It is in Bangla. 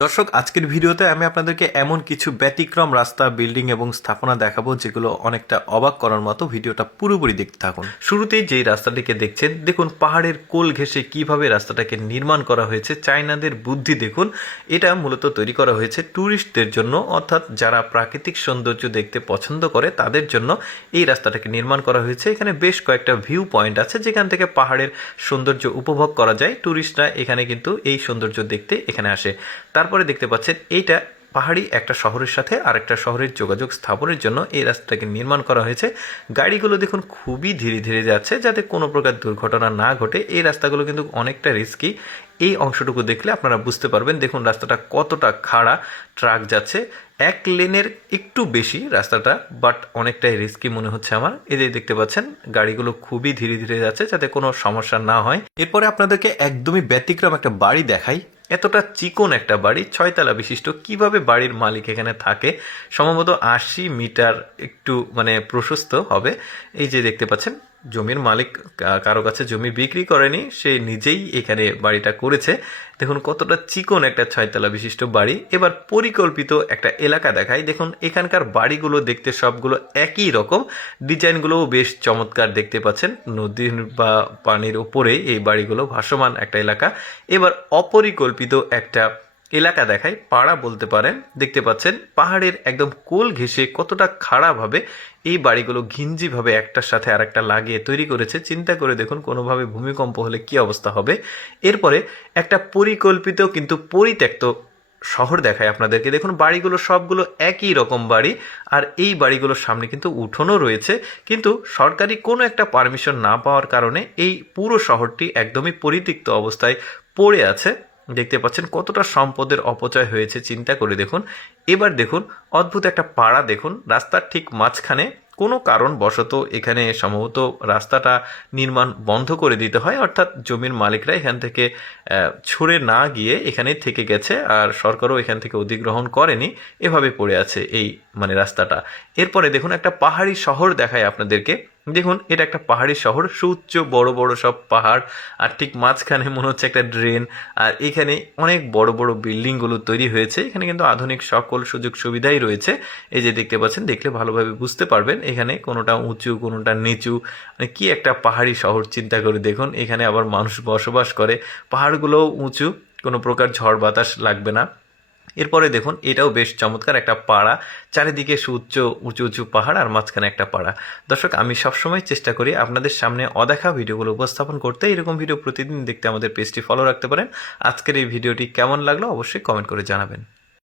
দর্শক, আজকের ভিডিওতে আমি আপনাদেরকে এমন কিছু ব্যতিক্রম রাস্তা, বিল্ডিং এবং স্থাপনা দেখাবো যেগুলো অনেকটা অবাক করার মতো। ভিডিওটা পুরোপুরি দেখতে থাকুন। শুরুতেই যেই রাস্তাটিকে দেখছেন, দেখুন পাহাড়ের কোল ঘেঁষে কিভাবে রাস্তাটাকে নির্মাণ করা হয়েছে। চায়নাদের বুদ্ধি দেখুন। এটা মূলত তৈরি করা হয়েছে ট্যুরিস্টদের জন্য, অর্থাৎ যারা প্রাকৃতিক সৌন্দর্য দেখতে পছন্দ করে তাদের জন্য এই রাস্তাটাকে নির্মাণ করা হয়েছে। এখানে বেশ কয়েকটা ভিউ পয়েন্ট আছে যেখান থেকে পাহাড়ের সৌন্দর্য উপভোগ করা যায়। ট্যুরিস্টরা এখানে কিন্তু এই সৌন্দর্য দেখতে এখানে আসে। তারপরে দেখতে পাচ্ছেন এইটা পাহাড়ি একটা শহরের সাথে আরেকটা শহরের যোগাযোগ স্থাপনের জন্য এই রাস্তাটাকে নির্মাণ করা হয়েছে। গাড়িগুলো দেখুন খুবই ধীরে ধীরে যাচ্ছে যাতে কোনো প্রকার দুর্ঘটনা না ঘটে। এই রাস্তাগুলো কিন্তু অনেকটা রিস্কি। এই অংশটুকু দেখলে আপনারা বুঝতে পারবেন। দেখুন রাস্তাটা কতটা খাড়া, ট্রাক যাচ্ছে এক লেনের একটু বেশি রাস্তাটা, বাট অনেকটাই রিস্কি মনে হচ্ছে আমার। এই যে দেখতে পাচ্ছেন গাড়িগুলো খুবই ধীরে ধীরে যাচ্ছে যাতে কোনো সমস্যা না হয়। এরপরে আপনাদেরকে একদমই ব্যতিক্রম একটা বাড়ি দেখাই। এতটা চিকন একটা বাড়ি, 6 তলা বিশিষ্ট। কিভাবে বাড়ির মালিক এখানে থাকে, সম্ভবত 80 মিটার একটু প্রশস্ত হবে। এই যে দেখতে পাচ্ছেন জমির মালিক কারো কাছে জমি বিক্রি করেনি, সে নিজেই এখানে বাড়িটা করেছে। দেখুন কতটা চিকন একটা 6 তলা বিশিষ্ট বাড়ি। এবার পরিকল্পিত একটা এলাকা দেখায়। দেখুন এখানকার বাড়িগুলো দেখতে সবগুলো একই রকম, ডিজাইনগুলোও বেশ চমৎকার দেখতে পাচ্ছেন। নদীর বা পানির উপরে এই বাড়িগুলো, ভাসমান একটা এলাকা। এবার অপরিকল্পিত একটা এলাকা দেখায়, পাড়া বলতে পারেন। দেখতে পাচ্ছেন পাহাড়ের একদম কোল ঘেঁষে কতটা খাড়াভাবে এই বাড়িগুলো ঘিঞ্জিভাবে একটার সাথে আরেকটা লাগিয়ে তৈরি করেছে। চিন্তা করে দেখুন কোনোভাবে ভূমিকম্প হলে কি অবস্থা হবে। এরপরে একটা পরিকল্পিত কিন্তু পরিত্যক্ত শহর দেখায় আপনাদেরকে। দেখুন বাড়িগুলো সবগুলো একই রকম বাড়ি, আর এই বাড়িগুলোর সামনে কিন্তু উঠোনও রয়েছে। কিন্তু সরকারি কোনো একটা পারমিশন না পাওয়ার কারণে এই পুরো শহরটি একদমই পরিত্যক্ত অবস্থায় পড়ে আছে। দেখতে পাচ্ছেন কতটা সম্পদের অপচয় হয়েছে, চিন্তা করে দেখুন। এবার দেখুন অদ্ভুত একটা পাড়া দেখুন, রাস্তার ঠিক মাঝখানে কোনো কারণবশত এখানে সম্ভবত রাস্তাটা নির্মাণ বন্ধ করে দিতে হয়, অর্থাৎ জমির মালিকরা এখান থেকে ছুড়ে না গিয়ে এখানেই থেকে গেছে, আর সরকারও এখান থেকে অধিগ্রহণ করেনি। এভাবে পড়ে আছে এই রাস্তাটা। এরপরে দেখুন একটা পাহাড়ি শহর দেখায় আপনাদেরকে। দেখুন এটা একটা পাহাড়ি শহর, সুউচ্চ বড় বড় সব পাহাড়, আর ঠিক মাঝখানে মনে হচ্ছে একটা ড্রেন। আর এখানে অনেক বড় বড় বিল্ডিংগুলো তৈরি হয়েছে। এখানে কিন্তু আধুনিক সকল সুযোগ সুবিধাই রয়েছে। এই যে দেখতে পাচ্ছেন, দেখলে ভালোভাবে বুঝতে পারবেন এখানে কোনোটা উঁচু কোনোটা নিচু। কি একটা পাহাড়ি শহর, চিন্তা করে দেখুন। এখানে আবার মানুষ বসবাস করে। পাহাড়গুলোও উঁচু, কোনো প্রকার ঝড় বাতাস লাগবে না। এরপরে দেখুন এটাও বেশ চমৎকার একটা পাড়া, চারিদিকে সুউচ্চ উঁচু উঁচু পাহাড় আর মাঝখানে একটা পাড়া। দর্শক, আমি সবসময় চেষ্টা করি আপনাদের সামনে অদেখা ভিডিওগুলো উপস্থাপন করতে। এরকম ভিডিও প্রতিদিন দেখতে আমাদের পেজটি ফলো রাখতে পারেন। আজকের এই ভিডিওটি কেমন লাগলো অবশ্যই কমেন্ট করে জানাবেন।